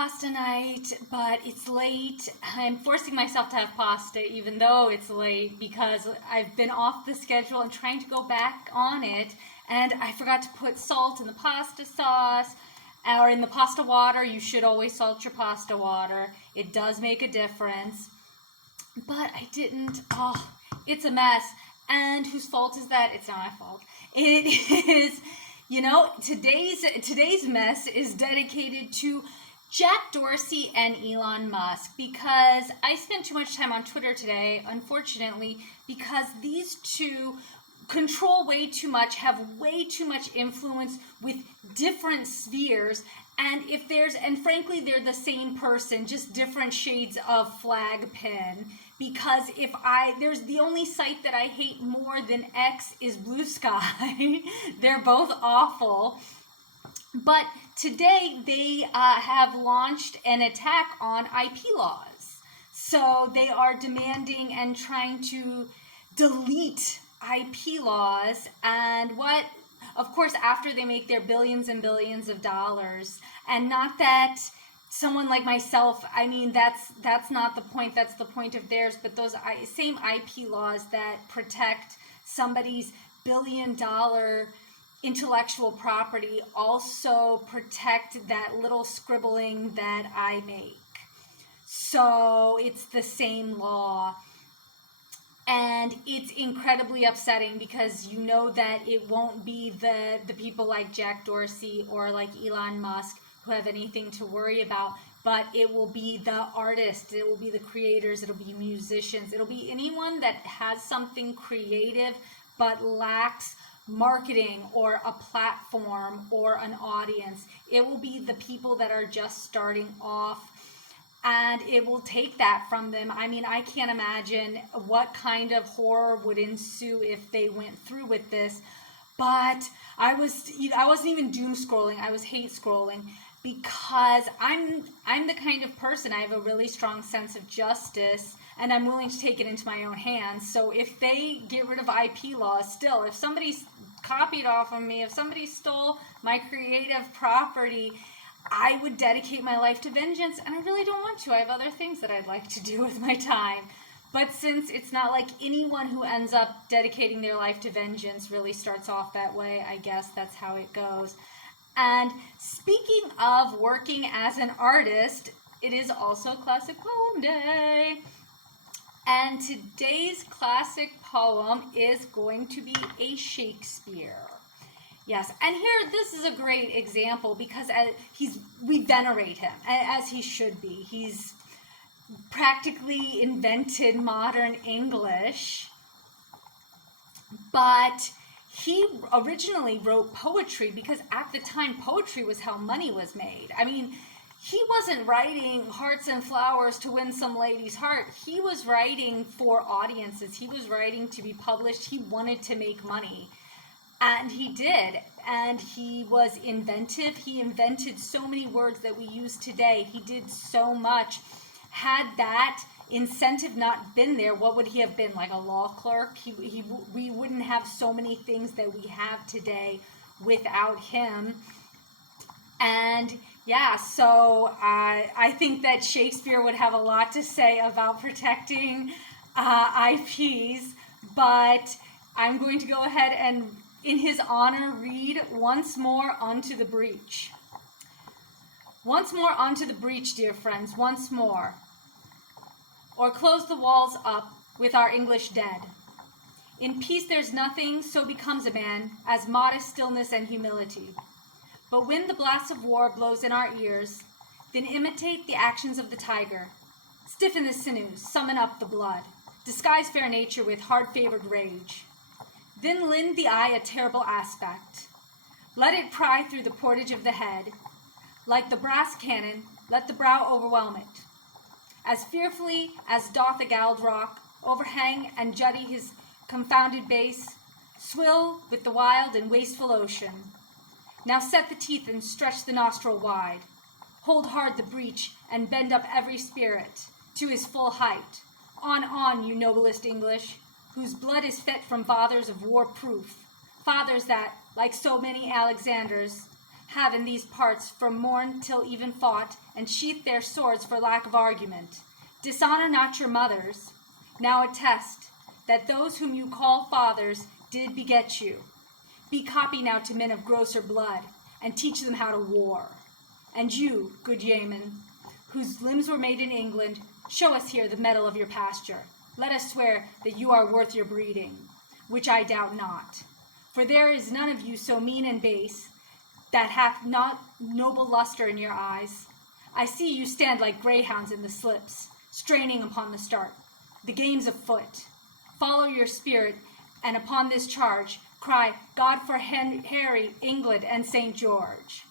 pasta night, but it's late. I'm forcing myself to have pasta even though it's late because I've been off the schedule and trying to go back on it, and I forgot to put salt in the pasta sauce or in the pasta water. You should always salt your pasta water. It does make a difference. But I didn't. Oh, it's a mess. And whose fault is that? It's not my fault. It is, today's mess is dedicated to Jack Dorsey and Elon Musk, because I spent too much time on Twitter today, unfortunately, because these two control way too much, have way too much influence with different spheres, and frankly, they're the same person, just different shades of flag pin. Because there's the only site that I hate more than X is Blue Sky. They're both awful. But today they have launched an attack on IP laws. So they are demanding and trying to delete IP laws, and of course, after they make their billions and billions of dollars. And not that someone like myself, I mean, that's not the point, that's the point of theirs, but those same IP laws that protect somebody's billion-dollar intellectual property also protect that little scribbling that I make. So it's the same law. And it's incredibly upsetting because you know that it won't be the people like Jack Dorsey or like Elon Musk who have anything to worry about, but it will be the artists, it will be the creators, it'll be musicians, it'll be anyone that has something creative but lacks marketing or a platform or an audience. It will be the people that are just starting off, and it will take that from them. I mean, I can't imagine what kind of horror would ensue if they went through with this. But I wasn't even doom scrolling, I was hate scrolling, because I'm the kind of person, I have a really strong sense of justice, and I'm willing to take it into my own hands. So if they get rid of IP laws, still, if somebody copied off of me, if somebody stole my creative property, I would dedicate my life to vengeance, and I really don't want to. I have other things that I'd like to do with my time. But since it's not like anyone who ends up dedicating their life to vengeance really starts off that way, I guess that's how it goes. And speaking of working as an artist, it is also Classic Poem Day. And today's classic poem is going to be a Shakespeare. Yes, and here, this is a great example because we venerate him, as he should be. He's practically invented modern English, but he originally wrote poetry because at the time, poetry was how money was made. I mean, he wasn't writing hearts and flowers to win some lady's heart. He was writing for audiences. He was writing to be published. He wanted to make money. And he did, and he was inventive. He invented so many words that we use today. He did so much. Had that incentive not been there, what would he have been, like a law clerk? We wouldn't have so many things that we have today without him. And yeah, so I think that Shakespeare would have a lot to say about protecting IPs, but I'm going to go ahead and, in his honor, read Once More Onto the Breach. Once more onto the breach, dear friends, once more. Or close the walls up with our English dead. In peace there's nothing so becomes a man as modest stillness and humility. But when the blast of war blows in our ears, then imitate the actions of the tiger. Stiffen the sinews, summon up the blood. Disguise fair nature with hard-favored rage. Then lend the eye a terrible aspect. Let it pry through the portage of the head. Like the brass cannon, let the brow overwhelm it. As fearfully as doth a galled rock overhang and jutty his confounded base, swill with the wild and wasteful ocean. Now set the teeth and stretch the nostril wide. Hold hard the breach and bend up every spirit to his full height. On, you noblest English, whose blood is fit from fathers of war proof, fathers that, like so many Alexanders, have in these parts from morn till even fought, and sheathed their swords for lack of argument. Dishonor not your mothers. Now attest that those whom you call fathers did beget you. Be copy now to men of grosser blood, and teach them how to war. And you, good yeomen, whose limbs were made in England, show us here the mettle of your pasture. Let us swear that you are worth your breeding, which I doubt not. For there is none of you so mean and base, that hath not noble lustre in your eyes. I see you stand like greyhounds in the slips, straining upon the start. The game's afoot. Follow your spirit, and upon this charge, cry, God for Harry, England, and St. George.